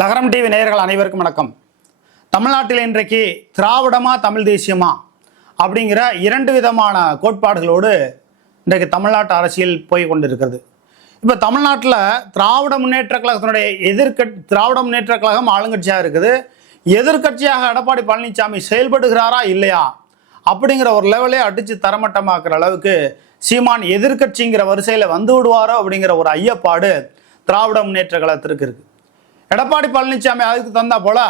லகரம் டிவி நேயர்கள் அனைவருக்கும் வணக்கம். தமிழ்நாட்டில் இன்றைக்கு திராவிடமா தமிழ் தேசியமா அப்படிங்கிற இரண்டு விதமான கோட்பாடுகளோடு இன்றைக்கு தமிழ்நாட்டு அரசியல் போய் கொண்டிருக்கிறது. இப்போ தமிழ்நாட்டில் திராவிட முன்னேற்ற கழகத்தினுடைய எதிர்கட் திராவிட முன்னேற்ற கழகம் ஆளுங்கட்சியாக இருக்குது. எதிர்க்கட்சியாக எடப்பாடி பழனிசாமி செயல்படுகிறாரா இல்லையா? அப்படிங்கிற ஒரு லெவலே அடித்து தரமட்டமாக்குற அளவுக்கு சீமான் எதிர்க்கட்சிங்கிற வரிசையில் வந்து விடுவாரோ அப்படிங்கிற ஒரு ஐயப்பாடு திராவிட முன்னேற்ற கழகத்திற்கு இருக்குது எடப்பாடி பழனிசாமி அதுக்கு தந்தா போல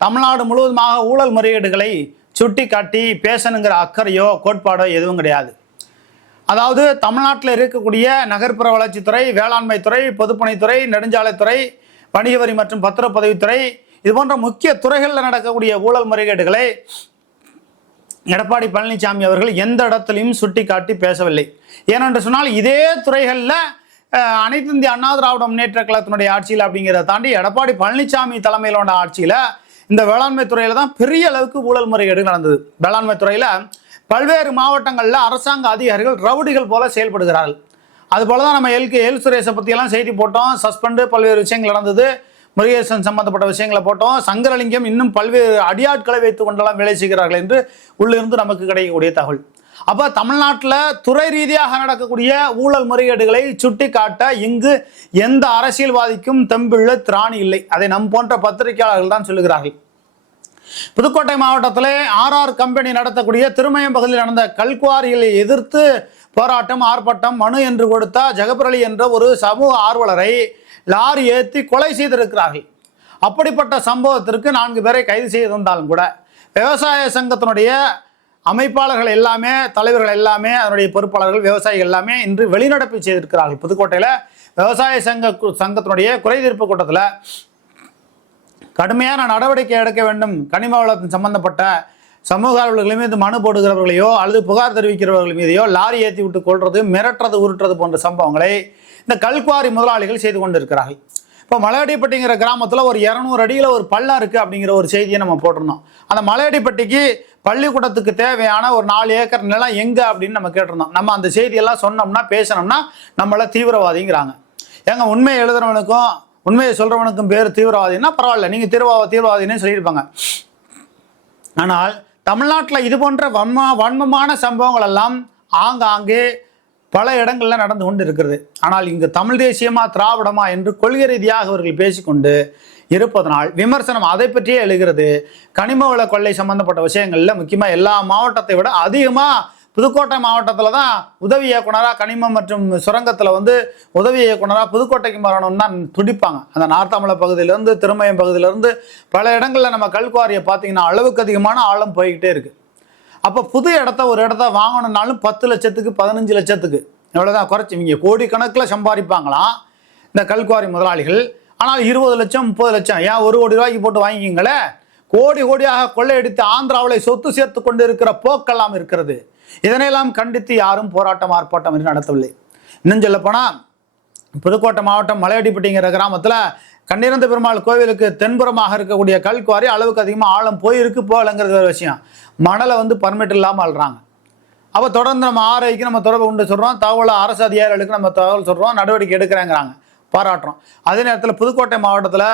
தமிழ்நாடு முழுவதுமாக ஊழல் முறையீடுகளை சுட்டி காட்டி பேசணுங்கிற அக்கறையோ கோட்பாடோ எதுவும் கிடையாது. அதாவது தமிழ்நாட்டில் இருக்கக்கூடிய நகர்ப்புற வளர்ச்சித்துறை வேளாண்மை துறை பொதுப்பணித்துறை நெடுஞ்சாலைத்துறை வணிக வரி மற்றும் பத்திரப்பதவித்துறை இது போன்ற முக்கிய துறைகளில் நடக்கக்கூடிய ஊழல் முறைகேடுகளை எடப்பாடி பழனிசாமி அவர்கள் எந்த இடத்துலையும் சுட்டி காட்டி பேசவில்லை. ஏனென்று சொன்னால் இதே துறைகளில் அனைத்து இந்திய அண்ணா திராவிட முன்னேற்ற கழகத்தினுடைய ஆட்சியில் அப்படிங்கிறத தாண்டி எடப்பாடி பழனிசாமி தலைமையிலான ஆட்சியில் இந்த வேளாண்மை துறையில் தான் பெரிய அளவுக்கு ஊழல் முறைகேடு நடந்தது. வேளாண்மை துறையில் பல்வேறு மாவட்டங்களில் அரசாங்க அதிகாரிகள் ரவுடிகள் போல செயல்படுகிறார்கள். அதுபோல தான் நம்ம எல்கே எல் சுரேஷை பற்றியெல்லாம் செய்தி போட்டோம். சஸ்பெண்டு பல்வேறு விஷயங்கள் நடந்தது. முருகேசன் சம்பந்தப்பட்ட விஷயங்களை போட்டோம். சங்கரலிங்கம் இன்னும் பல்வேறு அடியாட்களை வைத்துக் கொண்டெல்லாம் வேலை செய்கிறார்கள் என்று உள்ளிருந்து நமக்கு கிடைக்கக்கூடிய தகவல். அப்போ தமிழ்நாட்டில் துறை ரீதியாக நடக்கக்கூடிய ஊழல் முறைகேடுகளை சுட்டி காட்ட இங்கு எந்த அரசியல்வாதிக்கும் தெம்புள்ள திராணி இல்லை. அதை நம் போன்ற பத்திரிகையாளர்கள் தான் சொல்லுகிறார்கள். புதுக்கோட்டை மாவட்டத்தில் ஆர்ஆர் கம்பெனி நடத்தக்கூடிய திருமயம் பகுதியில் நடந்த கல்குவாரிகளை எதிர்த்து போராட்டம் ஆர்ப்பாட்டம் மனு என்று கொடுத்த ஜெகபர் என்ற ஒரு சமூக ஆர்வலரை லாரி ஏற்றி கொலை செய்திருக்கிறார்கள். அப்படிப்பட்ட சம்பவத்திற்கு நான்கு பேரை கைது செய்திருந்தாலும் கூட விவசாய சங்கத்தினுடைய அமைப்பாளர்கள் எல்லாமே தலைவர்கள் எல்லாமே அதனுடைய பொறுப்பாளர்கள் விவசாயிகள் எல்லாமே இன்று வெளிநடப்பு செய்திருக்கிறார்கள். புதுக்கோட்டையில் விவசாய சங்க சங்கத்தினுடைய குறைதீர்ப்பு கூட்டத்தில் கடுமையான நடவடிக்கை எடுக்க வேண்டும். கனிம வளத்தின் சம்பந்தப்பட்ட சமூக ஆர்வலர்கள் மீது மனு போடுகிறவர்களையோ அல்லது புகார் தெரிவிக்கிறவர்கள் மீதையோ லாரி ஏற்றி விட்டு கொள்வது மிரட்டுறது உருட்டுறது போன்ற சம்பவங்களை இந்த கல்குவாரி முதலாளிகள் செய்து கொண்டிருக்கிறார்கள். இப்போ மலையடிப்பட்டிங்கிற கிராமத்தில் ஒரு இரநூறு அடியில் ஒரு பள்ளம் இருக்குது அப்படிங்கிற ஒரு செய்தியை நம்ம போட்டிருந்தோம். அந்த மலையடிப்பட்டிக்கு பள்ளிக்கூடத்துக்கு தேவையான ஒரு நாலு ஏக்கர் நிலம் எங்கே அப்படின்னு நம்ம கேட்டிருந்தோம். நம்ம அந்த செய்தியெல்லாம் சொன்னோம்னா பேசினோம்னா நம்மள தீவிரவாதிங்கிறாங்க. ஏங்க உண்மையை எழுதுறவனுக்கும் உண்மையை சொல்றவனுக்கும் பேர் தீவிரவாதின்னா பரவாயில்ல. நீங்கள் தீவிரவா தீவிரவாதின்னு சொல்லியிருப்பாங்க. ஆனால் தமிழ்நாட்டில் இது போன்ற வன்ம வன்மமான சம்பவங்கள் எல்லாம் ஆங்காங்கே பல இடங்களில் நடந்து கொண்டு இருக்கிறது ஆனால் இங்கு தமிழ் தேசியமா திராவிடமா என்று கொள்கை ரீதியாக அவர்கள் பேசிக்கொண்டு இருப்பதனால் விமர்சனம் அதை பற்றியே எழுகிறது. கனிம வள கொள்ளை சம்பந்தப்பட்ட விஷயங்களில் முக்கியமாக எல்லா மாவட்டத்தை விட அதிகமாக புதுக்கோட்டை மாவட்டத்தில் தான் உதவி இயக்குனராக கனிமம் மற்றும் சுரங்கத்தில் வந்து உதவி இயக்குனராக புதுக்கோட்டைக்கு வரணும்னு தான் துடிப்பாங்க. அந்த நார்த்தாமலை பகுதியிலேருந்து திருமயம் பகுதியிலேருந்து பல இடங்களில் நம்ம கல்குவாரியை பார்த்தீங்கன்னா அளவுக்கு அதிகமான ஆழம் போய்கிட்டே இருக்குது அப்போ புது இடத்த ஒரு இடத்த வாங்கணும்னாலும் பத்து லட்சத்துக்கு பதினஞ்சு லட்சத்துக்கு. இவ்வளோதான் குறைச்சி இவங்க கோடிக்கணக்கில் சம்பாதிப்பாங்களாம். இந்த கல்குவாரி முதலாளிகள் ஆனால் இருபது லட்சம் முப்பது லட்சம். ஏன் ஒரு கோடி ரூபாய்க்கு போட்டு வாங்கிக்கிங்களே? கோடி கோடியாக கொள்ளையடித்து ஆந்திராவில் சொத்து சேர்த்து கொண்டு இருக்கிற போக்கெல்லாம் இருக்கிறது. இதனையெல்லாம் கண்டித்து யாரும் போராட்டம் ஆர்ப்பாட்டம் என்று நடத்தவில்லை. இன்னும் சொல்லப்போனால் புதுக்கோட்டை மாவட்டம் மலையடிப்பட்டிங்கிற கிராமத்தில் கண்ணிறந்த பெருமாள் கோவிலுக்கு தென்புறமாக இருக்கக்கூடிய கல்குவாரி அளவுக்கு அதிகமாக ஆழம் போயிருக்கு போகலைங்கிறது ஒரு விஷயம். மணலை வந்து பர்மிட் இல்லாமல் அழுறாங்க அப்போ தொடர்ந்து நம்ம ஆராய்க்கு நம்ம தொடர்பு கொண்டு சொல்கிறோம் தகவலை அரசு அதிகாரிகளுக்கு நம்ம தகவல் சொல்கிறோம் நடவடிக்கை எடுக்கிறேங்கிறாங்க. பாராட்டுறோம். அதே நேரத்தில் புதுக்கோட்டை மாவட்டத்தில்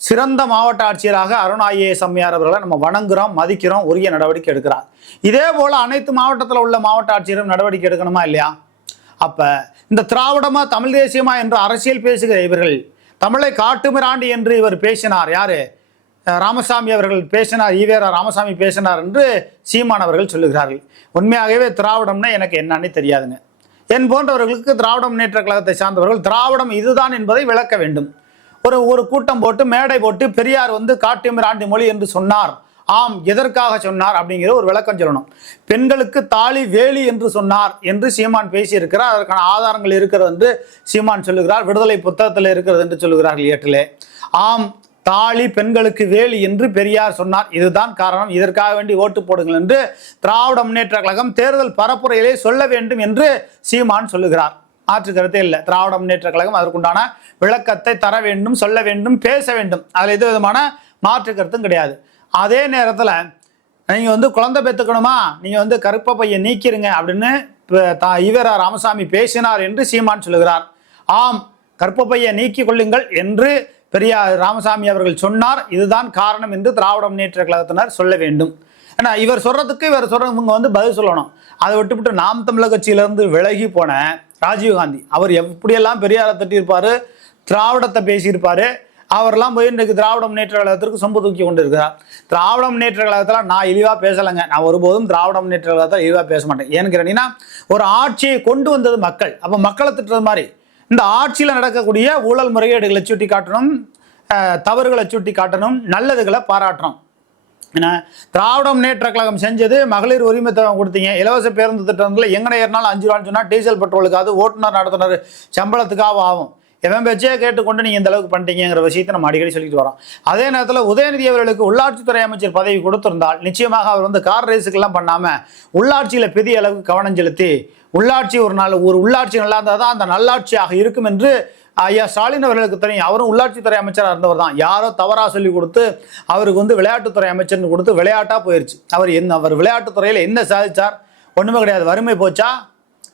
சிறந்த மாவட்ட ஆட்சியராக அருண் ஐஏஎஸ் அம்மையார் அவர்களை நம்ம வணங்குறோம் மதிக்கிறோம் உரிய நடவடிக்கை எடுக்கிறார். இதே போல் அனைத்து மாவட்டத்தில் உள்ள மாவட்ட ஆட்சியரும் நடவடிக்கை எடுக்கணுமா இல்லையா? அப்போ இந்த திராவிடமா தமிழ் தேசியமா என்று அரசியல் பேசுகிற இவர்கள் தமிழை காட்டுமிராண்டி என்று இவர் பேசினார். யாரு? ராமசாமி அவர்கள் பேசினார் ஈவேரா ராமசாமி பேசினார் என்று சீமான் அவர்கள் சொல்லுகிறார்கள். உண்மையாகவே திராவிடம்னா எனக்கு என்னன்னு தெரியாதுங்க. என் போன்றவர்களுக்கு திராவிட முன்னேற்ற கழகத்தை சார்ந்தவர்கள் திராவிடம் இதுதான் என்பதை விளக்க வேண்டும். ஒரு ஒரு கூட்டம் போட்டு மேடை போட்டு பெரியார் வந்து காட்டுமிராண்டி மொழி என்று சொன்னார். ஆம் எதற்காக சொன்னார் அப்படிங்கிற ஒரு விளக்கம் சொல்லணும். பெண்களுக்கு தாலி வேலி என்று சொன்னார் என்று சீமான் பேசியிருக்கிறார். அதற்கான ஆதாரங்கள் இருக்கிறது என்று சீமான் சொல்லுகிறார். விடுதலை புத்தகத்தில் இருக்கிறது என்று சொல்லுகிறார்கள் ஏட்டிலே ஆம் தாலி பெண்களுக்கு வேலி என்று பெரியார் சொன்னார். இதுதான் காரணம். இதற்காக வேண்டி ஓட்டு போடுங்கள் என்று திராவிட முன்னேற்ற கழகம் தேர்தல் பரப்புரையிலே சொல்ல வேண்டும் என்று சீமான் சொல்லுகிறார். மாற்று கருத்தே இல்லை. திராவிட முன்னேற்ற கழகம் அதற்குண்டான விளக்கத்தை தர வேண்டும் சொல்ல வேண்டும் பேச வேண்டும். அதில் எது விதமான மாற்று கருத்தும் கிடையாது. அதே நேரத்தில் நீங்கள் வந்து குழந்தை பெற்றுக்கணுமா நீங்கள் வந்து கருப்ப பையன் நீக்கிருங்க அப்படின்னு இப்ப தா ஈவேரா ராமசாமி பேசினார் என்று சீமான் சொல்லுகிறார். ஆம் கற்பப்பையை நீக்கிக் கொள்ளுங்கள் என்று பெரியார் ராமசாமி அவர்கள் சொன்னார் இதுதான் காரணம் என்று திராவிட முன்னேற்ற கழகத்தினர் சொல்ல வேண்டும். ஏன்னா இவர் சொல்றதுக்கு இவர் சொல்கிறவங்க வந்து பதில் சொல்லணும். அதை விட்டுவிட்டு நாம் தமிழர் கட்சியிலிருந்து விலகி போன ராஜீவ்காந்தி அவர் எப்படியெல்லாம் பெரியாரை தட்டியிருப்பாரு திராவிடத்தை பேசியிருப்பாரு அவரெல்லாம் போய் இன்றைக்கு திராவிட முன்னேற்ற கழகத்திற்கு சொம்பு தூக்கி கொண்டு இருக்கிறார். திராவிட முன்னேற்ற கழகத்தில் நான் இழிவாக பேசலைங்க. நான் ஒருபோதும் திராவிட முன்னேற்ற கழகத்தில் இழிவாக பேச மாட்டேன். ஏன்னு கேட்டீங்கன்னா ஒரு ஆட்சியை கொண்டு வந்தது மக்கள். அப்போ மக்களை திட்டுறது மாதிரி இந்த ஆட்சியில் நடக்கக்கூடிய ஊழல் முறைகேடுகளை சுட்டி காட்டணும் தவறுகளை சுட்டி காட்டணும் நல்லதுகளை பாராட்டணும். ஏன்னா திராவிட முன்னேற்ற கழகம் செஞ்சது மகளிர் உரிமை திட்டம் கொடுத்தீங்க. இலவச பேருந்து திட்டத்தில் எங்கன ஏறினாலும் அஞ்சு ரூபான்னு சொன்னால் டீசல் பெட்ரோலுக்கு அது ஓட்டுநர் நடத்துனர் சம்பளத்துக்காக ஆகும். எவன் பேச்சே கேட்டுக்கொண்டு நீங்கள் இந்த அளவுக்கு பண்ணிட்டீங்கிற விஷயத்தை நம்ம அடிக்கடி சொல்லிட்டு வரோம். அதே நேரத்தில் உதயநிதி அவர்களுக்கு உள்ளாட்சித்துறை அமைச்சர் பதவி கொடுத்திருந்தால் நிச்சயமாக அவர் வந்து கார் ரேஸுக்கெல்லாம் பண்ணாமல் உள்ளாட்சியில் பெரிய அளவுக்கு கவனம் செலுத்தி உள்ளாட்சி ஒரு நாள் ஒரு உள்ளாட்சி நல்லா இருந்தால் தான் அந்த நல்லாட்சியாக இருக்கும் என்று ஐயா ஸ்டாலின் அவர்களுக்கு தெரியும். அவரும் உள்ளாட்சித்துறை அமைச்சராக இருந்தவர் தான். யாரோ தவறாக சொல்லி கொடுத்து அவருக்கு வந்து விளையாட்டுத்துறை அமைச்சர்னு கொடுத்து விளையாட்டாக போயிடுச்சு அவர் என்ன அவர் விளையாட்டுத்துறையில் என்ன சாதிச்சார்? ஒன்றுமே கிடையாது. வறுமை போச்சா?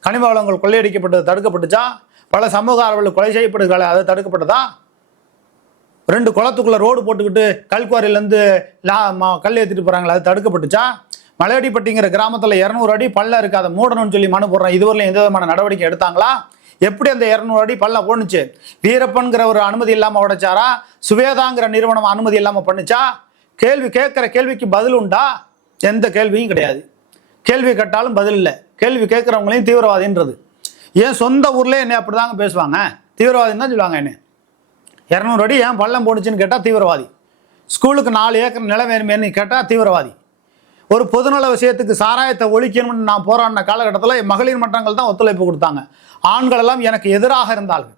கனிம வளங்கள் கொள்ளையடிக்கப்பட்டது தடுக்கப்பட்டுச்சா? பல சமூக ஆர்வலர்கள் கொலை செய்யப்படுகிறார்கள் அதை தடுக்கப்பட்டதா? ரெண்டு குளத்துக்குள்ளே ரோடு போட்டுக்கிட்டு கல்குவாரியிலேருந்து லா கல் ஏற்றிட்டு போகிறாங்களா அது தடுக்கப்பட்டுச்சா? மலையடிப்பட்டிங்கிற கிராமத்தில் இரநூறு அடி பள்ளம் இருக்குது அதை மூடணும்னு சொல்லி மனு போடுறோம் இதுவரையிலும் எந்த விதமான நடவடிக்கை எடுத்தாங்களா? எப்படி அந்த இரநூறு அடி பள்ளம் போணுச்சு வீரப்பன்கிற ஒரு அனுமதி இல்லாமல் உடைச்சாரா? சுவேதாங்கிற நிறுவனம் அனுமதி இல்லாமல் பண்ணுச்சா? கேள்வி கேட்குற கேள்விக்கு பதில் உண்டா? எந்த கேள்வியும் கிடையாது. கேள்வி கேட்டாலும் பதில் இல்லை. கேள்வி கேட்குறவங்களையும் தீவிரவாதின்றது. ஏன் சொந்த ஊர்லேயே என்ன அப்படி தாங்க பேசுவாங்க. தீவிரவாதின்னு தான் சொல்லுவாங்க என்ன. இரநூறு அடி ஏன் பள்ளம் போணுச்சுன்னு கேட்டால் தீவிரவாதி. ஸ்கூலுக்கு நாலு ஏக்கர் நிலம் வேணுமேனு கேட்டால் தீவிரவாதி. ஒரு பொதுநல விஷயத்துக்கு சாராயத்தை ஒழிக்கணும்னு நான் போராடின காலகட்டத்தில் மகளிர் மன்றங்கள் தான் ஒத்துழைப்பு கொடுத்தாங்க. ஆண்கள் எல்லாம் எனக்கு எதிராக இருந்தார்கள்.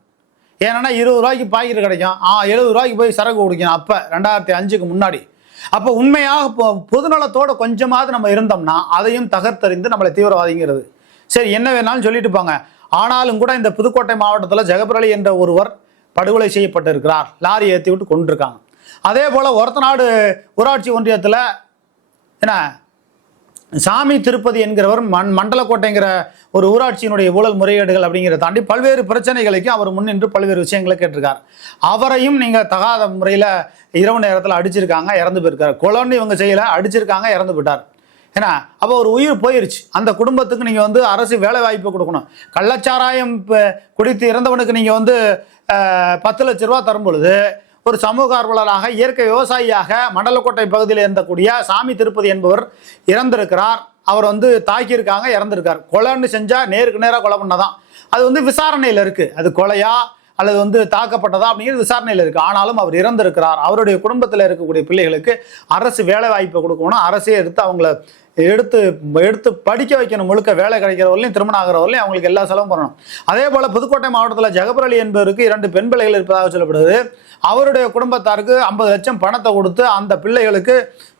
ஏன்னா இருபது ரூபாய்க்கு பாக்கெட் கிடைக்கும். ஆ எழுபது ரூபாய்க்கு போய் சரக்கு குடிக்கணும் அப்போ ரெண்டாயிரத்தி அஞ்சுக்கு முன்னாடி. அப்போ உண்மையாக பொ- கொஞ்சமாவது நம்ம இருந்தோம்னா அதையும் தகர்த்தறிந்து நம்மளை தீவிரவாதிங்கிறது. சரி என்ன வேணாலும் சொல்லிட்டு போங்க. ஆனாலும் கூட இந்த புதுக்கோட்டை மாவட்டத்தில் ஜெகபரளி என்ற ஒருவர் படுகொலை செய்யப்பட்டிருக்கிறார். லாரி ஏற்றி விட்டு கொண்டிருக்காங்க அதே போல் ஒருத்தநாடு ஊராட்சி ஒன்றியத்தில் என்ன? சாமி திருப்பதி என்கிறவர் மண் மண்டலக்கோட்டைங்கிற ஒரு ஊராட்சியினுடைய ஊழல் முறையீடுகள் அப்படிங்கிறத தாண்டி பல்வேறு பிரச்சனைகளுக்கு அவர் முன்னின்று பல்வேறு விஷயங்களை கேட்டிருக்கார். அவரையும் நீங்கள் தகாத முறையில் இரவு நேரத்தில் அடிச்சிருக்காங்க இறந்து போயிருக்கார். கொலன்னு இவங்க செய்யலை அடிச்சிருக்காங்க இறந்து போயிட்டார். ஏன்னா அப்போ ஒரு உயிர் போயிருச்சு. அந்த குடும்பத்துக்கு நீங்கள் வந்து அரசு வேலை வாய்ப்பு கொடுக்கணும். கள்ளச்சாராயம் குடித்து இறந்தவனுக்கு நீங்கள் வந்து பத்து லட்ச ரூபா தரும் பொழுது ஒரு சமூக ஆர்வலராக இயற்கை விவசாயியாக மண்டலக்கோட்டை பகுதியில் இருந்தக்கூடிய சாமி திருப்பதி என்பவர் இறந்திருக்கிறார். அவர் வந்து தாக்கியிருக்காங்க இறந்திருக்கார். கொலைன்னு செஞ்சால் நேருக்கு நேராக கொலை பண்ணதான். அது வந்து விசாரணையில் இருக்குது அது கொலையாக அல்லது வந்து தாக்கப்பட்டதா அப்படிங்கிறது விசாரணையில் இருக்குது ஆனாலும் அவர் இறந்திருக்கிறார். அவருடைய குடும்பத்தில் இருக்கக்கூடிய பிள்ளைகளுக்கு அரசு வேலை வாய்ப்பை கொடுக்கணும் அரசே எடுத்து அவங்கள எடுத்து எடுத்து படிக்க வைக்கணும். முழுக்க வேலை கிடைக்கிறவர்களையும் திருமணம் ஆகிறவர்களையும் அவங்களுக்கு எல்லா செலவும் பண்ணணும். அதே போல் புதுக்கோட்டை மாவட்டத்தில் ஜெகபரளி என்பவருக்கு இரண்டு பெண் பிள்ளைகள் இருப்பதாக சொல்லப்படுது அவருடைய குடும்பத்தாருக்கு ஐம்பது லட்சம் பணத்தை கொடுத்து அந்த பிள்ளைகளுக்கு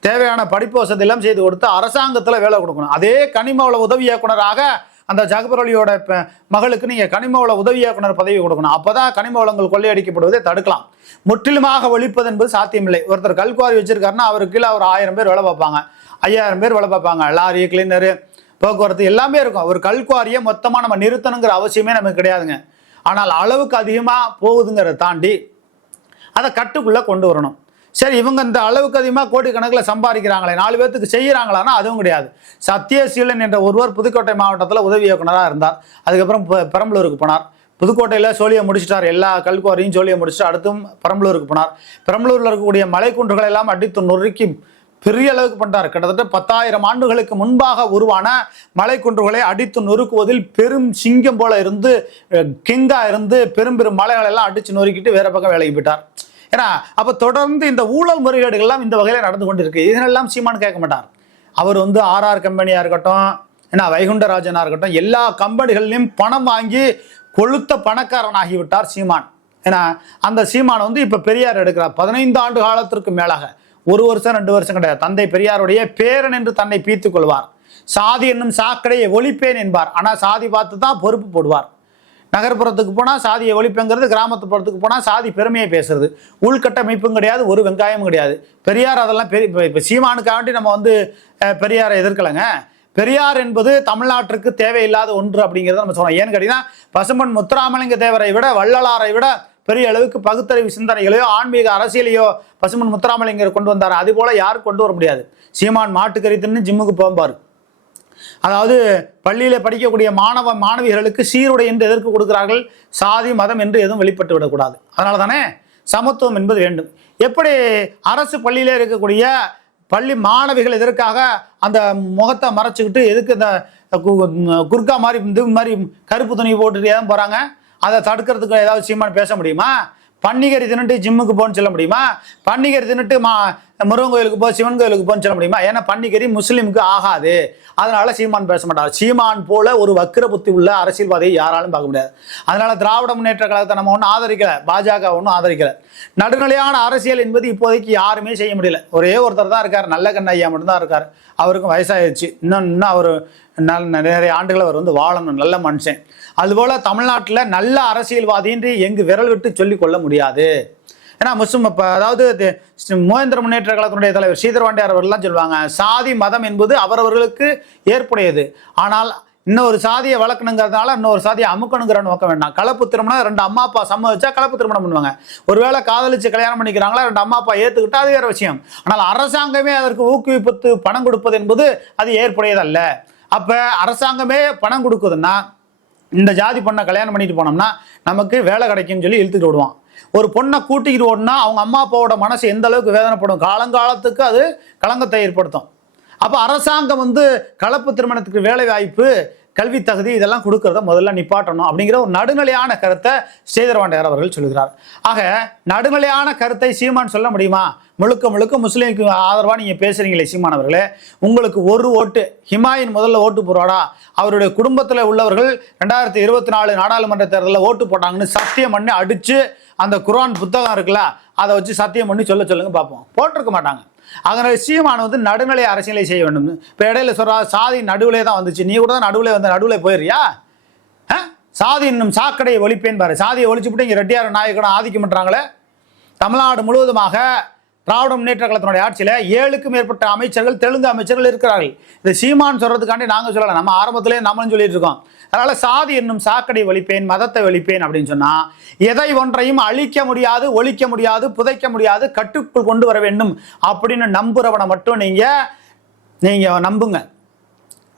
தேவையான படிப்பு வசதி எல்லாம் செய்து கொடுத்து அரசாங்கத்தில் வேலை கொடுக்கணும். அதே கனிமவள உதவி இயக்குனராக அந்த ஜகபரளியோட ப- மகளுக்கு நீங்கள் கனிம வள உதவி இயக்குனர் பதவி கொடுக்கணும். அப்போ தான் கனிம வளங்கள் கொள்ளையடிக்கப்படுவதை தடுக்கலாம். முற்றிலுமாக ஒழிப்பது என்பது சாத்தியமில்லை. ஒருத்தர் கல்குவாரி வச்சிருக்காருன்னா அவருக்கு கீழே ஒரு ஆயிரம் பேர் வேலை பார்ப்பாங்க. ஐயாயிரம் பேர் வேலை பார்ப்பாங்க. லாரி கிளீனரு போக்குவரத்து எல்லாமே இருக்கும். ஒரு கல்குவாரியை மொத்தமாக நம்ம நிறுத்தணுங்கிற அவசியமே நமக்கு கிடையாதுங்க. ஆனால் அளவுக்கு அதிகமாக போகுதுங்கிறத தாண்டி அதை கட்டுக்குள்ளே கொண்டு வரணும். சரி இவங்க இந்த அளவுக்கு அதிகமாக கோடிக்கணக்கில் சம்பாதிக்கிறாங்களே நாலு பேர்த்துக்கு செய்கிறாங்களான்னா அதுவும் கிடையாது. சத்யசீலன் என்ற ஒருவர் புதுக்கோட்டை மாவட்டத்தில் உதவி இயக்குனராக இருந்தார். அதுக்கப்புறம் பெரம்பலூருக்கு போனார். புதுக்கோட்டையில் சோழியை முடிச்சிட்டார். எல்லா கல்குவாரியும் சோழியை முடிச்சுட்டு அடுத்தும் பெரம்பலூருக்கு போனார். பெரம்பலூரில் இருக்கக்கூடிய மலைக்குன்றுகளை எல்லாம் அடித்து நொறுக்கி பெரிய அளவுக்கு பண்ணிட்டார். கிட்டத்தட்ட பத்தாயிரம் ஆண்டுகளுக்கு முன்பாக உருவான மலைக்குன்றுகளை அடித்து நொறுக்குவதில் பெரும் சிங்கம் போல இருந்து அஹ், கிங்கா இருந்து பெரும் பெரும் மலைகளெல்லாம் அடித்து நொறுக்கிட்டு வேற பக்கம் வேலைக்கு போயிட்டார். ஏன்னா அப்போ தொடர்ந்து இந்த ஊழல் முறைகேடுகள்லாம் இந்த வகையில் நடந்து கொண்டிருக்கு. இதனெல்லாம் சீமான் கேட்க மாட்டார். அவர் வந்து ஆர்ஆர் கம்பெனியாக இருக்கட்டும் ஏன்னா வைகுண்டராஜனாக இருக்கட்டும் எல்லா கம்பெனிகள்லையும் பணம் வாங்கி கொளுத்த பணக்காரன் ஆகிவிட்டார் சீமான். ஏன்னா அந்த சீமான் வந்து இப்போ பெரியார் எடுக்கிறார். பதினைந்து ஆண்டு காலத்திற்கு மேலாக. ஒரு வருஷம் ரெண்டு வருஷம் கிடையாது. தந்தை பெரியாருடைய பேரன் என்று தன்னை பீத்துக் கொள்வார். சாதி என்னும் சாக்கடையை ஒழிப்பேன் என்பார். ஆனால் சாதி பார்த்து தான் பொறுப்பு போடுவார். நகர்ப்புறத்துக்கு போனால் சாதியை ஒழிப்புங்கிறது கிராமத்துப்புறத்துக்கு போனால் சாதி பெருமையை பேசுறது. உள்கட்டமைப்பும் கிடையாது ஒரு வெங்காயமும் கிடையாது. பெரியார் அதெல்லாம் பெரிய இப்போ இப்போ சீமானுக்காண்டி நம்ம வந்து பெரியாரை எதிர்க்கலைங்க. பெரியார் என்பது தமிழ்நாட்டிற்கு தேவையில்லாத ஒன்று அப்படிங்கிறத நம்ம சொல்கிறோம் ஏன்னு கேட்டீங்கன்னா பசுமன் முத்துராமலிங்க தேவரை விட வள்ளலாரை விட பெரிய அளவுக்கு பகுத்தறிவு சிந்தனைகளையோ ஆன்மீக அரசியலையோ பசுமன் முத்துராமலிங்கர் கொண்டு வந்தார். அது போல யாரும் கொண்டு வர முடியாது. சீமான் மாட்டுக்கறி தின்னு ஜிம்முக்கு போம்பார். அதாவது பள்ளியில் படிக்கக்கூடிய மாணவ மாணவிகளுக்கு சீருடை என்று எதற்கு கொடுக்கிறார்கள்? சாதி மதம் என்று எதுவும் வெளிப்பட்டு விடக்கூடாது. அதனால தானே சமத்துவம் என்பது வேண்டும். எப்படி அரசு பள்ளியிலே இருக்கக்கூடிய பள்ளி மாணவிகள் எதற்காக அந்த முகத்தை மறைச்சிக்கிட்டு எதுக்கு இந்த கு- குர்கா மாதிரி இது மாதிரி கருப்பு துணி போட்டுட்டு ஏன் போகிறாங்க அதை தடுக்கிறதுக்கு ஏதாவது சீமான் பேச முடியுமா? பன்னிகரி தின்னுட்டு ஜிம்முக்கு போகணும்னு சொல்ல முடியுமா? பன்னிகரி தின்னுட்டு மா முருகன் கோயிலுக்கு போ சிவன் கோயிலுக்கு போன்னு சொல்ல முடியுமா? ஏன்னா பன்னிகரி முஸ்லீமுக்கு ஆகாது. அதனால சீமான் பேச மாட்டார். சீமான் போல ஒரு வக்கிர புத்தி உள்ள அரசியல்வாதியை யாராலும் பார்க்க முடியாது. அதனால திராவிட முன்னேற்ற கழகத்தை நம்ம ஒன்றும் ஆதரிக்கல. பாஜக ஒன்றும் ஆதரிக்கல. நடுநிலையான அரசியல் என்பது இப்போதைக்கு யாருமே செய்ய முடியல. ஒரே ஒருத்தர் தான் இருக்கார். நல்ல கண்ணையா மட்டும்தான் இருக்கார். அவருக்கும் வயசாகிடுச்சு இன்னும் இன்னும் அவர் நல்ல நிறைய ஆண்டுகள் அவர் வந்து வாழணும். நல்ல மனுஷன். அதுபோல தமிழ்நாட்டில் நல்ல அரசியல்வாதின்றி எங்கு விரல் விட்டு சொல்லிக் கொள்ள முடியாது. ஏன்னா முஸ்லிம் இப்போ அதாவது இது மோகேந்திர முன்னேற்ற கழகத்தினுடைய தலைவர் ஸ்ரீதர் வாண்டியார் அவர்கள்லாம் சொல்லுவாங்க சாதி மதம் என்பது அவரவர்களுக்கு ஏற்புடையது. ஆனால் இன்னொரு சாதியை வளர்க்கணுங்கிறதுனால இன்னொரு சாதியை அமுக்கணுங்கிற நோக்கம் வேண்டாம். கலப்பு திருமணம் ரெண்டு அம்மா அப்பா சம்மதிச்சா கலப்பு திருமணம் பண்ணுவாங்க. ஒருவேளை காதலிச்சு கல்யாணம் பண்ணிக்கிறாங்களா ரெண்டு அம்மா அப்பா ஏற்றுக்கிட்டா அது வேற விஷயம். ஆனால் அரசாங்கமே அதற்கு ஊக்குவிப்பத்து பணம் கொடுப்பது என்பது அது ஏற்புடையதல்ல. அப்போ அரசாங்கமே பணம் கொடுக்குதுன்னா இந்த ஜாதி பொண்ணை கல்யாணம் பண்ணிட்டு போனோம்னா நமக்கு வேலை கிடைக்கும்னு சொல்லி இழுத்துட்டு விடுவான் ஒரு பொண்ணை கூட்டிக்கிட்டு ஓடினா அவங்க அம்மா அப்பாவோட மனசு எந்த அளவுக்கு வேதனைப்படும்? காலங்காலத்துக்கு அது களங்கத்தை ஏற்படுத்தும். அப்போ அரசாங்கம் வந்து கலப்பு திருமணத்துக்கு வேலை வாய்ப்பு கல்வி தகுதி இதெல்லாம் கொடுக்கறத முதல்ல நிப்பாட்டணும் அப்படிங்கிற ஒரு நடுநிலையான கருத்தை ஸ்ரீதரவாண்டையார் அவர்கள் சொல்கிறார் ஆக நடுநிலையான கருத்தை சீமான் சொல்ல முடியுமா? முழுக்க முழுக்க முஸ்லீமுக்கு ஆதரவாக நீங்கள் பேசுகிறீங்களே சீமானவர்களே உங்களுக்கு ஒரு ஓட்டு ஹிமாயின் முதல்ல ஓட்டு போடுவாடா. அவருடைய குடும்பத்தில் உள்ளவர்கள் ரெண்டாயிரத்தி இருபத்தி நாலு நாடாளுமன்ற தேர்தலில் ஓட்டு போட்டாங்கன்னு சத்தியம் பண்ணி அடித்து அந்த குரான் புத்தகம் இருக்குல்ல அதை வச்சு சத்தியம் பண்ணி சொல்ல சொல்லுங்க பார்ப்போம். போட்டிருக்க மாட்டாங்க. அதனால் சீமான் வந்து நடுநிலை அரசியலை செய்ய வேண்டும். இப்போ இடையில சொல்றா சாதி நடுவிலே தான் வந்துச்சு. நீ கூட தான் நடுவில் வந்து நடுவில் போயிடுறியா ஆ? சாதி இன்னும் சாக்கடையை ஒழிப்பேன் பாரு. சாதியை ஒழிச்சுவிட்டு இங்கே ரெட்டியார் நாயக்கனும் ஆதிக்கம் பண்ணுறாங்களே தமிழ்நாடு முழுவதுமாக திராவிட முன்னேற்ற கழகத்தினுடைய ஆட்சியில் ஏழுக்கும் மேற்பட்ட அமைச்சர்கள் தெலுங்கு அமைச்சர்கள் இருக்கிறார்கள். இது சீமான் சொல்றதுக்காண்டி நாங்கள் சொல்லலை. நம்ம ஆரம்பத்திலே நம்மளும் சொல்லிட்டு இருக்கோம். அதனால சாதி என்னும் சாக்கடை ஒழிப்பேன் மதத்தை ஒழிப்பேன் அப்படின்னு சொன்னா எதை ஒன்றையும் அழிக்க முடியாது ஒழிக்க முடியாது புதைக்க முடியாது கட்டுக்குள் கொண்டு வர வேண்டும் அப்படின்னு நம்புறவனை மட்டும் நீங்க நீங்க நம்புங்க.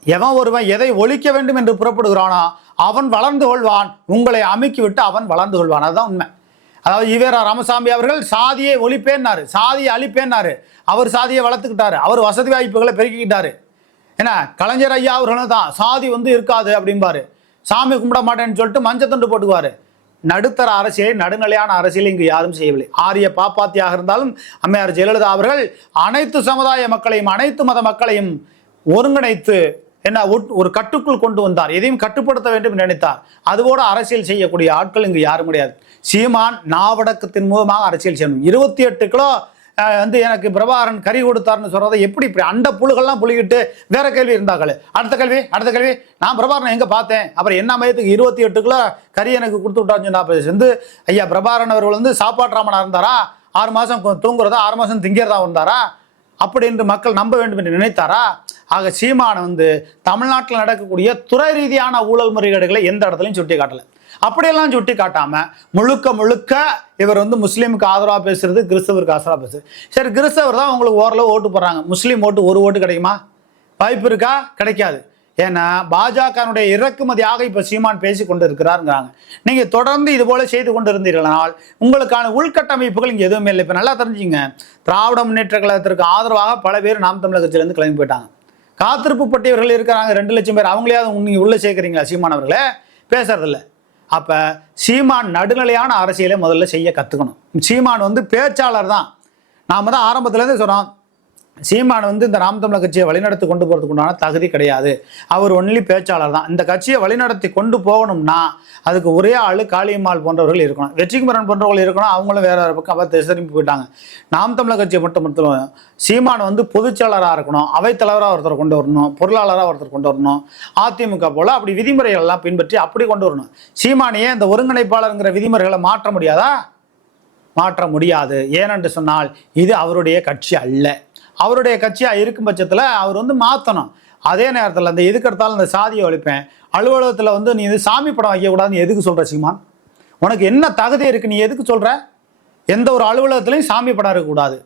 எவன் ஒருவன் எதை ஒழிக்க வேண்டும் என்று புறப்படுகிறானோ அவன் வளர்ந்து கொள்வான். உங்களை அமுக்கி விட்டு அவன் வளர்ந்து கொள்வான். அதுதான் உண்மை. அதாவது ஈவேரா ராமசாமி அவர்கள் சாதியை ஒழிப்பேன்னாரு சாதியை அழிப்பேன்னாரு. அவர் சாதியை வளர்த்துக்கிட்டாரு. அவர் வசதி வாய்ப்புகளை பெருக்கிக்கிட்டாரு. என்ன கலைஞர் ஐயா அவர்களும் தான் சாதி வந்து இருக்காது அப்படிம்பாரு. சாமி கும்பிட மாட்டேன்னு சொல்லிட்டு மஞ்சத்துண்டு போட்டுக்குவாரு. நடுத்தர அரசியலை நடுநிலையான அரசியலை இங்கு யாரும் செய்யவில்லை. ஆரிய பாப்பாத்தியாக இருந்தாலும் அம்மையார் ஜெயலலிதா அவர்கள் அனைத்து சமுதாய மக்களையும் அனைத்து மத மக்களையும் ஒருங்கிணைத்து என்ன ஒரு கட்டுக்குள் கொண்டு வந்தார். எதையும் கட்டுப்படுத்த வேண்டும் நினைத்தார். அதுபோல அரசியல் செய்யக்கூடிய ஆட்கள் இங்கு யாரும் கிடையாது. சீமான் நாவடக்கத்தின் மூலமாக அரசியல் செய்யணும். இருபத்தி எட்டு கிலோ வந்து எனக்கு பிரபாகரன் கறி கொடுத்தார்னு சொல்கிறத எப்படி இப்படி அண்ட புழுகள்லாம் புழுகிட்டு வேற கேள்வி இருந்தாங்களே? அடுத்த கேள்வி அடுத்த கேள்வி. நான் பிரபாகரன் எங்கே பார்த்தேன்? அப்புறம் என்ன மயத்துக்கு இருபத்தி எட்டுக்குள்ள கறி எனக்கு கொடுத்து விட்டாருன்னு நாற்பது வந்து ஐயா பிரபாகரன் அவர்கள் வந்து சாப்பாட்டு ராமனாக இருந்தாரா? ஆறு மாதம் தூங்குறதா? ஆறு மாதம் திங்கிறதா இருந்தாரா? அப்படி என்று மக்கள் நம்ப வேண்டும் என்று நினைத்தாரா? ஆக சீமான வந்து தமிழ்நாட்டில் நடக்கக்கூடிய துறை ரீதியான ஊழல் முறைகேடுகளை எந்த இடத்துலையும் சுட்டி காட்டலை அப்படியெல்லாம் சுட்டி காட்டாம முழுக்க முழுக்க இவர் வந்து முஸ்லீமுக்கு ஆதரவாக பேசுறது கிறிஸ்தவருக்கு ஆதரவாக பேசுறது. சரி கிறிஸ்தவர் தான் உங்களுக்கு ஓரளவு ஓட்டு போடுறாங்க. முஸ்லீம் ஓட்டு ஒரு ஓட்டு கிடைக்குமா? வாய்ப்பு இருக்கா? கிடைக்காது. ஏன்னா பாஜகனுடைய இறக்குமதியாக இப்போ சீமான் பேசி கொண்டு இருக்கிறாருங்கிறாங்க நீங்க தொடர்ந்து இது போல செய்து கொண்டு இருந்தீர்களானால் உங்களுக்கான உள்கட்டமைப்புகள் இங்கே எதுவுமே இல்லை. இப்போ நல்லா தெரிஞ்சுங்க. திராவிட முன்னேற்ற கழகத்திற்கு ஆதரவாக பல பேர் நாம் தமிழக கட்சியிலேருந்து கிளம்பி போயிட்டாங்க. காத்திருப்பு பட்டியவர்கள் இருக்கிறாங்க. ரெண்டு லட்சம் பேர். அவங்களையாவது நீங்க உள்ள சேர்க்குறீங்களா? சீமானவர்களே பேசுறதில்லை பேசுறதில்ல. அப்போ சீமான் நடுநிலையான அரசியலை முதல்ல செய்ய கற்றுக்கணும் சீமான் வந்து பேச்சாளர் தான் நாம் தான் ஆரம்பத்துலேருந்தே சொல்கிறோம் சீமான் வந்து இந்த நாம் தமிழர் கட்சியை வழிநடத்தி கொண்டு போகிறதுக்கு உண்டான தகுதி கிடையாது. அவர் ஒன்லி பேச்சாளர் தான். இந்த கட்சியை வழிநடத்தி கொண்டு போகணும்னா அதுக்கு ஒரே ஆள் காளியம்மாள் போன்றவர்கள் இருக்கணும். வெற்றிக்குமரன் போன்றவர்கள் இருக்கணும். அவங்களும் வேற ஒரு பக்கம் அவர் திரும்பி போயிட்டாங்க. நாம் தமிழர் கட்சியை மட்டும் மட்டும் சீமான் வந்து பொதுச்செயலராக இருக்கணும். அவைத்தலைவராக ஒருத்தர் கொண்டு வரணும். பொருளாளராக ஒருத்தர் கொண்டு வரணும். அதிமுக போல அப்படி விதிமுறைகள் எல்லாம் பின்பற்றி அப்படி கொண்டு வரணும். சீமானையே இந்த ஒருங்கிணைப்பாளருங்கிற விதிமுறைகளை மாற்ற முடியாதா? மாற்ற முடியாது. ஏனென்று சொன்னால் இது அவருடைய கட்சி அல்ல. அவருடைய கட்சியாக இருக்கும் பட்சத்தில் அவர் வந்து மாற்றணும் அதே நேரத்தில் அந்த எதுக்கெடுத்தாலும் அந்த இந்த சாதியை ஒழிப்பேன். அலுவலகத்தில் வந்து நீ இது சாமி படம் வைக்கக்கூடாதுன்னு எதுக்கு சொல்கிற சீமான்? உனக்கு என்ன தகுதி இருக்குது நீ எதுக்கு சொல்கிற எந்த ஒரு அலுவலகத்துலேயும் சாமி படம் இருக்கக்கூடாது.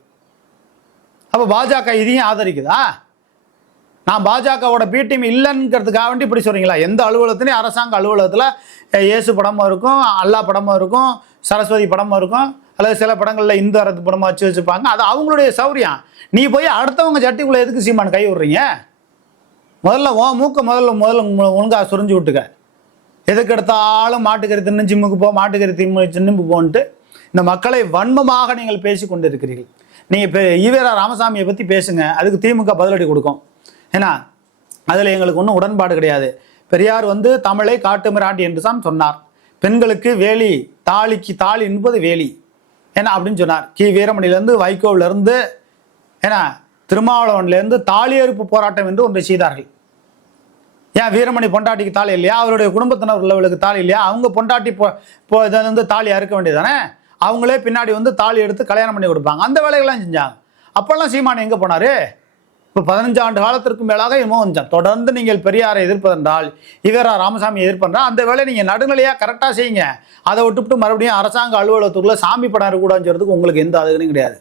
அப்போ பாஜக இதையும் ஆதரிக்குதா? நான் பாஜகவோட பி டீம் இல்லைங்கிறதுக்காக வேண்டி இப்படி சொல்றீங்களா? எந்த அலுவலகத்துலையும் அரசாங்க அலுவலகத்தில் இயேசு படமும் இருக்கும் அல்லா படமும் இருக்கும் சரஸ்வதி படமும் இருக்கும் அல்லது சில படங்களில் இந்து அரசு படமாக வச்சு வச்சுருப்பாங்க அது அவங்களுடைய சௌரியம். நீ போய் அடுத்தவங்க சட்டிக்குள்ளே எதுக்கு சீமான் கை விடுறீங்க? முதல்ல ஓ மூக்க முதல்ல முதல்ல ஒழுங்காக சுரிஞ்சு விட்டுக்க. எதுக்கு எடுத்தாலும் மாட்டுக்கறி தின்னு ஜிம்முக்கு போ மாட்டுக்கறி திம்மு சின்னும்பு போன்ட்டு இந்த மக்களை வன்மமாக நீங்கள் பேசி கொண்டு இருக்கிறீர்கள் நீங்கள் இப்போ ஈவேரா ராமசாமியை பற்றி பேசுங்க. அதுக்கு திமுக பதிலடி கொடுக்கும். ஏன்னா அதில் எங்களுக்கு ஒன்றும் உடன்பாடு கிடையாது. பெரியார் வந்து தமிழை காட்டு மிராண்டி என்று தான் சொன்னார். பெண்களுக்கு வேலி தாலிக்கு தாலி என்பது வேலி. ஏன்னா அப்படின்னு சொன்னார். கி. வீரமணிலேருந்து வைகோவிலேருந்து ஏன்னா திருமாவளவன்லேருந்து தாலி அறுப்பு போராட்டம் என்று ஒன்றை செய்தார்கள். ஏன் வீரமணி பொண்டாட்டிக்கு தாலி இல்லையா? அவருடைய குடும்பத்தினர் உள்ளவர்களுக்கு தாலி இல்லையா? அவங்க பொண்டாட்டி போ போ இதை வந்து தாலி அறுக்க வேண்டியதானே அவங்களே பின்னாடி வந்து தாலி எடுத்து கல்யாணம் பண்ணி கொடுப்பாங்க. அந்த வேலைகள்லாம் செஞ்சாங்க. அப்போல்லாம் சீமான் எங்கே போனார்? இப்போ பதினஞ்சு ஆண்டு காலத்திற்கு மேலாக இன்னமும் கொஞ்சம். தொடர்ந்து நீங்கள் பெரியாரை எதிர்ப்பதென்றால் இவரா ராமசாமி எதிர்ப்பதென்றால் அந்த வேலையை நீங்கள் நடுநிலையாக கரெக்டாக செய்யுங்க. அதை விட்டுவிட்டு மறுபடியும் அரசாங்க அலுவலகத்துக்குள்ளே சாமி படம் இருக்கக்கூடாதுன்னு உங்களுக்கு எந்த அதுகளும் கிடையாது.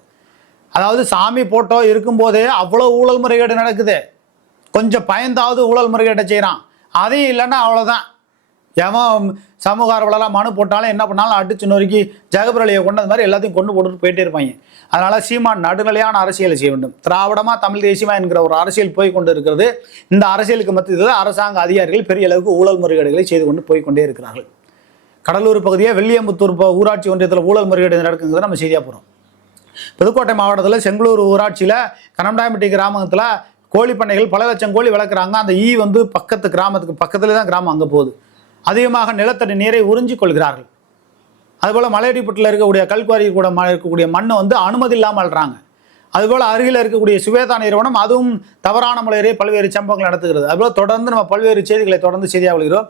அதாவது சாமி போட்டோ இருக்கும்போதே அவ்வளோ ஊழல் முறைகேடு நடக்குது. கொஞ்சம் பயந்தாவது ஊழல் முறைகேட்டை செய்கிறான் அதையும் இல்லைன்னா அவ்வளோதான் எவன் சமூக ஆர்வலெல்லாம் மனு போட்டாலும் என்ன பண்ணாலும் அடிச்சு நொறுக்கி ஜெகபிரலியை கொண்டது மாதிரி எல்லாத்தையும் கொண்டு போட்டுட்டு போயிட்டே இருப்பாங்க. அதனால சீமான் நடுநிலையான அரசியலை செய்ய வேண்டும். திராவிடமா தமிழ் தேசியமா என்கிற ஒரு அரசியல் போய் கொண்டு இருக்கிறது. இந்த அரசியலுக்கு மத்தியில் அரசாங்க அதிகாரிகள் பெரிய அளவுக்கு ஊழல் முறைகேடுகளை செய்து கொண்டு போய் கொண்டே இருக்கிறார்கள். கடலூர் பகுதியை வெள்ளியம்புத்தூர் ஊராட்சி ஒன்றியத்தில் ஊழல் முறைகேடு நடக்குங்கிறத நம்ம செய்தியாக போகிறோம் புதுக்கோட்டை மாவட்டத்தில் செங்களூர் ஊராட்சியில் கனம்டாம்பட்டி கிராமத்தில் கோழி பண்ணைகள் பல லட்சம் கோழி வளர்க்குறாங்க. அந்த ஈ வந்து பக்கத்து கிராமத்துக்கு பக்கத்துலேயே தான் கிராமம் அங்கே போகுது. அதிகமாக நிலத்தடி நீரை உறிஞ்சிக் கொள்கிறார்கள். அதுபோல் மலையடிப்பட்டில் இருக்கக்கூடிய கல்குவாரி கூட ம- இருக்கக்கூடிய மண்ணை வந்து அனுமதி இல்லாமல் அழுறாங்க அதுபோல் அருகில் இருக்கக்கூடிய சுவேதா நிறுவனம் அதுவும் தவறான முறையிலே பல்வேறு சம்பவங்கள் நடத்துகிறது. அதுபோல் தொடர்ந்து நம்ம பல்வேறு செய்திகளை தொடர்ந்து செய்தியாக வருகிறோம்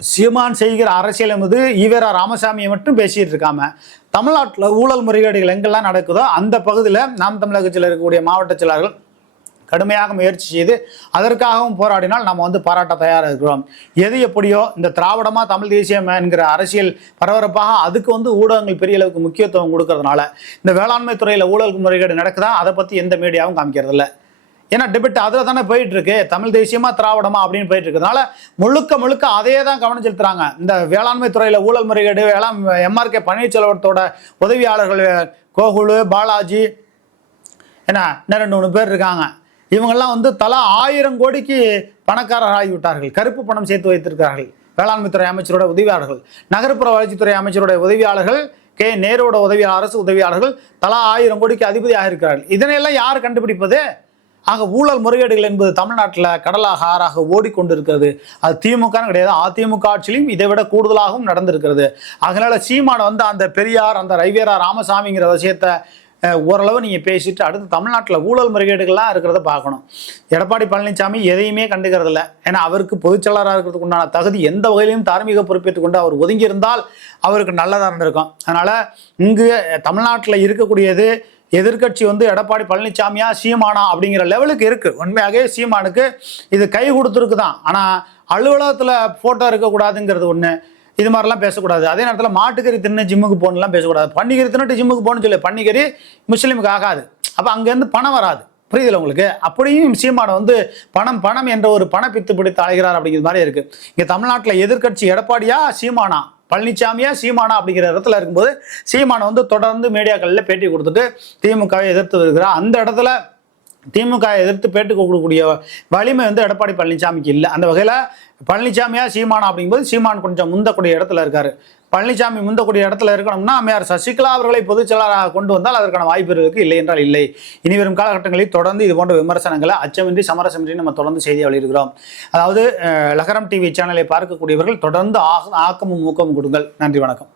சீமான் செய்கிற அரசியல் என்பது ஈவேரா ராமசாமியை மட்டும் பேசிகிட்டு இருக்காம தமிழ்நாட்டில் ஊழல் முறைகேடுகள் எங்கெல்லாம் நடக்குதோ அந்த பகுதியில் நாம் தமிழக கட்சியில் இருக்கக்கூடிய மாவட்ட செயலாளர்கள் கடுமையாக முயற்சி செய்து அதற்காகவும் போராடினால் நம்ம வந்து பாராட்ட தயாராக இருக்கிறோம். எது எப்படியோ இந்த திராவிடமாக தமிழ் தேசியம் என்கிற அரசியல் பரபரப்பாக அதுக்கு வந்து ஊடகங்கள் பெரிய அளவுக்கு முக்கியத்துவம் கொடுக்கறதுனால இந்த வேளாண்மை துறையில் ஊழல் முறைகேடு நடக்குதா? அதை பற்றி எந்த மீடியாவும் காமிக்கிறது இல்லை ஏன்னா டிபெட் அதில் தானே போயிட்டு இருக்கு தமிழ் தேசியமா திராவிடமா அப்படின்னு போயிட்டு இருக்கிறதுனால முழுக்க முழுக்க அதையே தான் கவனம் செலுத்துறாங்க. இந்த வேளாண்மை துறையில் ஊழல் முறைகேடு வேளாண் எம்ஆர்கே பன்னீர்செல்வத்தோட உதவியாளர்கள் கோகுலு பாலாஜி என்ன இன்னும் ரெண்டு மூணு பேர் இருக்காங்க. இவங்கெல்லாம் வந்து தலா ஆயிரம் கோடிக்கு பணக்காரர் ஆகிவிட்டார்கள் கருப்பு பணம் சேர்த்து வைத்திருக்கிறார்கள். வேளாண்மைத்துறை அமைச்சரோட உதவியாளர்கள் நகர்ப்புற வளர்ச்சித்துறை அமைச்சருடைய உதவியாளர்கள் கே. நேருவோட உதவி அரசு உதவியாளர்கள் தலா ஆயிரம் கோடிக்கு அதிபதியாக இருக்கிறார்கள். இதனையெல்லாம் யார் கண்டுபிடிப்பது? ஆக ஊழல் முறைகேடுகள் என்பது தமிழ்நாட்டில் கடலாக ஆறாக ஓடிக்கொண்டிருக்கிறது. அது திமுக கிடையாது. அதிமுக ஆட்சியிலும் இதை விட கூடுதலாகவும் நடந்திருக்கிறது. அதனால சீமான வந்து அந்த பெரியார் அந்த ரைவேரா ராமசாமிங்கிற விஷயத்தை ஓரளவு நீங்கள் பேசிட்டு அடுத்து தமிழ்நாட்டில் ஊழல் முறைகேடுகள்லாம் இருக்கிறத பார்க்கணும். எடப்பாடி பழனிசாமி எதையுமே கண்டுக்கிறதில்ல. ஏன்னா அவருக்கு பொதுச்செயலாளராக இருக்கிறதுக்கு உண்டான தகுதி எந்த வகையிலையும் தார்மீக பொறுப்பேற்றுக் கொண்டு அவர் ஒதுங்கி இருந்தால் அவருக்கு நல்லதாக இருந்திருக்கும். அதனால் இங்கு தமிழ்நாட்டில் இருக்கக்கூடியது எதிர்க்கட்சி வந்து எடப்பாடி பழனிசாமியா சீமானா அப்படிங்கிற லெவலுக்கு இருக்குது உண்மையாகவே சீமானுக்கு இது கை கொடுத்துருக்கு தான் ஆனால் அலுவலகத்தில் ஃபோட்டோ இருக்கக்கூடாதுங்கிறது ஒன்று இது மாதிரிலாம் பேசக்கூடாது. அதே நேரத்தில் மாட்டுக்கறி தின்னு ஜிம்முக்கு போகணும்லாம் பேசக்கூடாது. பன்னிக்கறி தின்னுட்டு ஜிம்முக்கு போகணும்னு சொல்லி. பன்னிக்கறி முஸ்லீமுக்கு ஆகாது. அப்போ அங்கேருந்து பணம் வராது. புரியுதுல உங்களுக்கு? அப்படியும் சீமானை வந்து பணம் பணம் என்ற ஒரு பணப்பித்து பிடித்து அழைகிறார் அப்படிங்கிற மாதிரி இருக்கு. இங்கே தமிழ்நாட்டில் எதிர்க்கட்சி எடப்பாடியா சீமானா? பழனிசாமியா சீமானா அப்படிங்கிற இடத்துல இருக்கும்போது சீமானை வந்து தொடர்ந்து மீடியாக்களில் பேட்டி கொடுத்துட்டு திமுகவை எதிர்த்து வருகிறார். அந்த இடத்துல திமுக எதிர்த்து பேட்டு கொடுக்கக்கூடிய வலிமை வந்து எடப்பாடி பழனிசாமிக்கு இல்லை. அந்த வகையில் பழனிசாமியா சீமானா அப்படிங்கும்போது சீமான் கொஞ்சம் முந்தக்கூடிய இடத்துல இருக்காரு. பழனிசாமி முந்தக்கூடிய இடத்துல இருக்கணும்னா அம்மையார் சசிகலா அவர்களை பொதுச் செயலாளராக கொண்டு வந்தால் அதற்கான வாய்ப்பு இருக்கு இல்லை என்றால் இல்லை. இனி வரும் காலகட்டங்களில் தொடர்ந்து இது போன்ற விமர்சனங்களை அச்சமின்றி சமரசமின்றி நம்ம தொடர்ந்து செய்தி வெளியிடுகிறோம். அதாவது லகரம் டிவி சேனலை பார்க்கக்கூடியவர்கள் தொடர்ந்து ஆ- ஆக்கமும் ஊக்கமும் கொடுங்கள். நன்றி வணக்கம்.